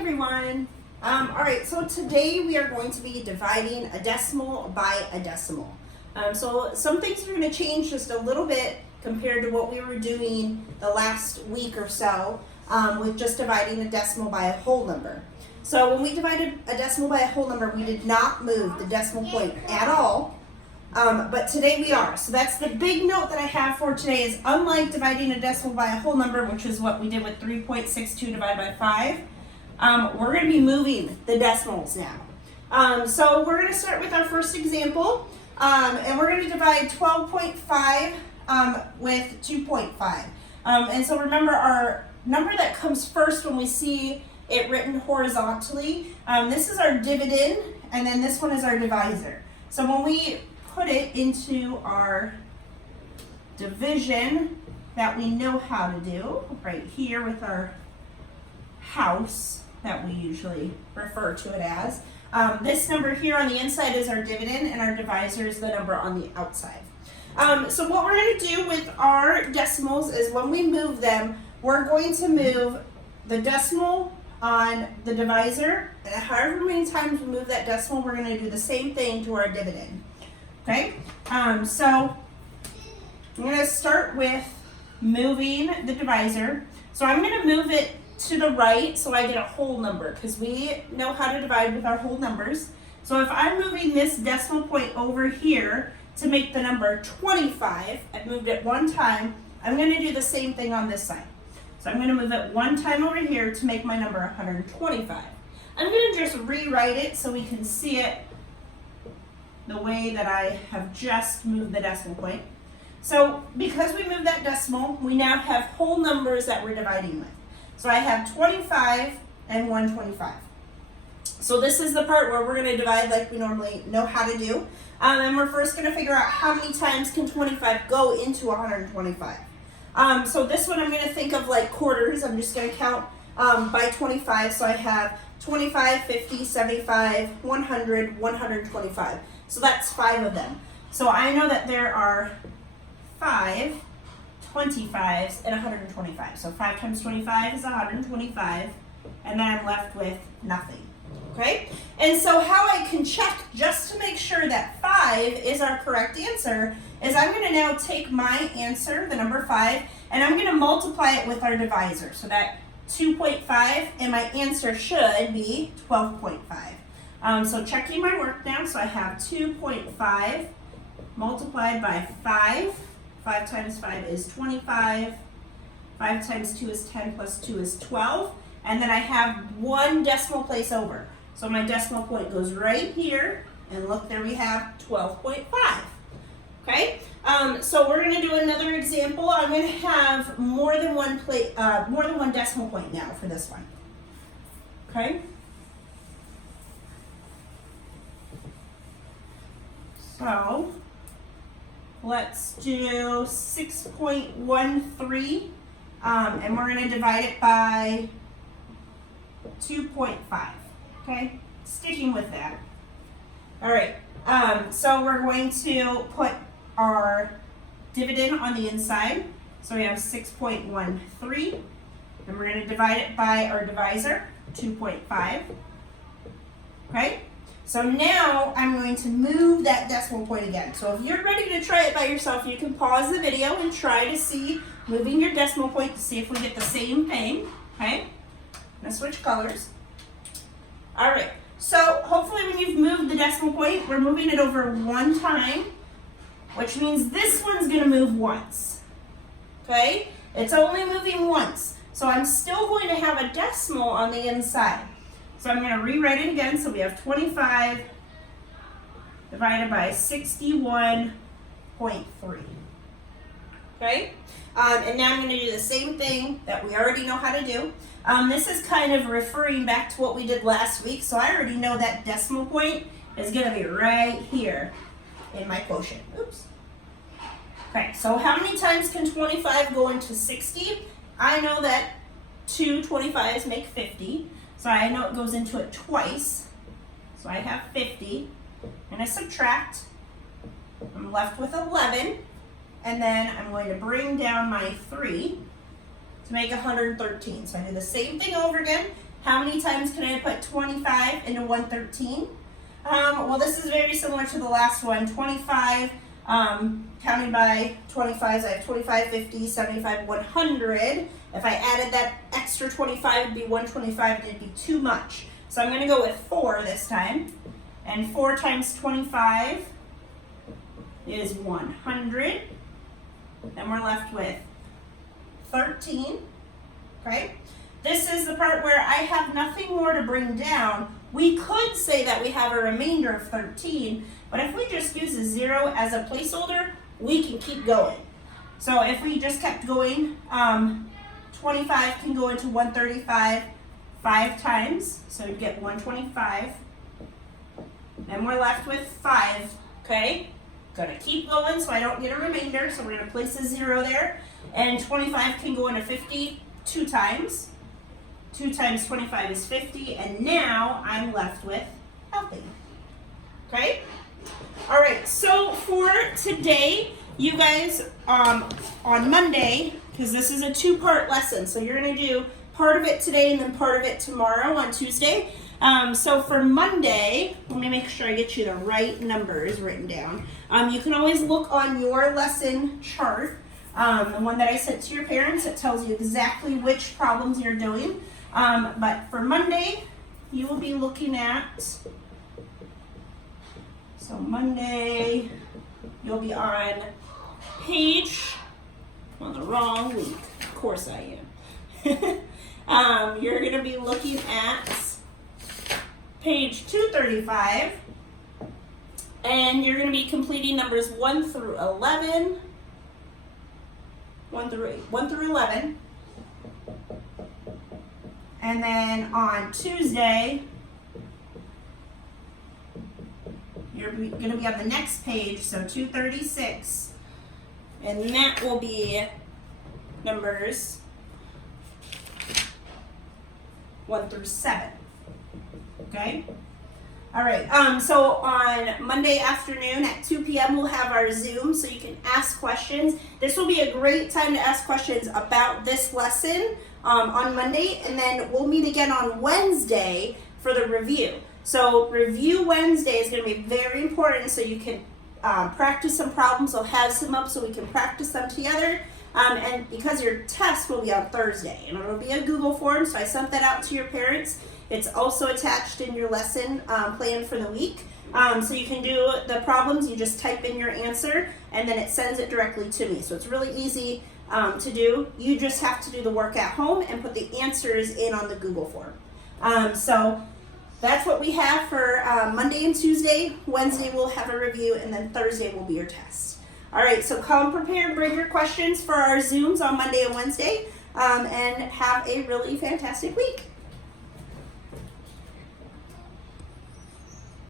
everyone. All right, so today we are going to be dividing a decimal by a decimal. So some things are going to change just a little bit compared to what we were doing the last week or so with just dividing a decimal by a whole number. So when we divided a decimal by a whole number, we did not move the decimal point at all. But today we are. So that's the big note that I have for today is unlike dividing a decimal by a whole number, which is what we did with 3.62 divided by 5, we're going to be moving the decimals now. So we're going to start with our first example, and we're going to divide 12.5 with 2.5. And so remember our number that comes first when we see it written horizontally, this is our dividend, and then this one is our divisor. So when we put it into our division that we know how to do, right here with our house that we usually refer to it as. This number here on the inside is our dividend, and our divisor is the number on the outside. So what we're going to do with our decimals is when we move them, we're going to move the decimal on the divisor, and however many times we move that decimal, we're going to do the same thing to our dividend. Okay, so I'm going to start with moving the divisor. So I'm going to move it to the right so I get a whole number because we know how to divide with our whole numbers. So if I'm moving this decimal point over here to make the number 25, I've moved it one time, I'm going to do the same thing on this side. So I'm going to move it one time over here to make my number 125. I'm going to just rewrite it so we can see it the way that I have just moved the decimal point. So because we moved that decimal, we now have whole numbers that we're dividing with. So I have 25 and 125. So this is the part where we're going to divide like we normally know how to do. And we're first going to figure out how many times can 25 go into 125. So this one I'm going to think of like quarters. I'm just going to count by 25. So I have 25, 50, 75, 100, 125. So that's 5 of them. So I know that there are 5 25s and 125. So 5 times 25 is 125, and then I'm left with nothing. Okay? And so how I can check just to make sure that 5 is our correct answer is I'm going to now take my answer, the number 5, and I'm going to multiply it with our divisor. So that 2.5, and my answer should be 12.5. So checking my work now, so I have 2.5 multiplied by 5. 5 times 5 is 25. 5 times 2 is 10 plus 2 is 12. And then I have one decimal place over. So my decimal point goes right here. And look, there we have 12.5. Okay? So we're going to do another example. I'm going to have more than one decimal point now for this one. Okay? So let's do 6.13, and we're going to divide it by 2.5, okay? Sticking with that. All right, so we're going to put our dividend on the inside. So we have 6.13, and we're going to divide it by our divisor, 2.5, okay? So now I'm going to move that decimal point again. So if you're ready to try it by yourself, you can pause the video and try to see moving your decimal point to see if we get the same thing. Okay? I'm going to switch colors. All right. So hopefully when you've moved the decimal point, we're moving it over one time, which means this one's going to move once. Okay? It's only moving once. So I'm still going to have a decimal on the inside. So I'm going to rewrite it again. So we have 25 divided by 61.3. Okay? And now I'm going to do the same thing that we already know how to do. This is kind of referring back to what we did last week. So I already know that decimal point is going to be right here in my quotient. Oops. Okay, so how many times can 25 go into 60? I know that 2 25s make 50. So I know it goes into it twice. So I have 50. And I subtract. I'm left with 11. And then I'm going to bring down my 3 to make 113. So I do the same thing over again. How many times can I put 25 into 113? Well, this is very similar to the last one. 25, counting by 25s, I have 25, 50, 75, 100. If I added that extra 25, it'd be 125, and it'd be too much. So I'm going to go with 4 this time. And 4 times 25 is 100. And we're left with 13. Okay? This is the part where I have nothing more to bring down. We could say that we have a remainder of 13, but if we just use a 0 as a placeholder, we can keep going. So if we just kept going, 25 can go into 135 5 times, so you'd get 125. And we're left with 5, okay? Gonna keep going so I don't get a remainder, so we're gonna place a 0 there. And 25 can go into 50 2 times. 2 times 25 is 50, and now I'm left with healthy. Okay? All right, so for today, you guys, on Monday, because this is a 2-part lesson, so you're going to do part of it today and then part of it tomorrow on Tuesday. So for Monday, let me make sure I get you the right numbers written down. You can always look on your lesson chart, the one that I sent to your parents. It tells you exactly which problems you're doing. But for Monday, you will be looking at, so Monday, you'll be on page, well, the wrong week, of course I am. You're going to be looking at page 235, and you're going to be completing numbers 1 through 11, 1 through 11. And then on Tuesday, you're going to be on the next page, so 236, and that will be numbers 1 through 7, okay? All right, so on Monday afternoon at 2 p.m. we'll have our Zoom, so you can ask questions. This will be a great time to ask questions about this lesson on Monday, and then we'll meet again on Wednesday for the review. So Review Wednesday is going to be very important, so you can practice some problems. I'll have some up so we can practice them together. And because your test will be on Thursday, and it'll be a Google form, so I sent that out to your parents. It's also attached in your lesson plan for the week. So you can do the problems, you just type in your answer, and then it sends it directly to me. So it's really easy to do. You just have to do the work at home and put the answers in on the Google form. So that's what we have for Monday and Tuesday. Wednesday we'll have a review, and then Thursday will be your test. All right, so come prepared, bring your questions for our Zooms on Monday and Wednesday, and have a really fantastic week.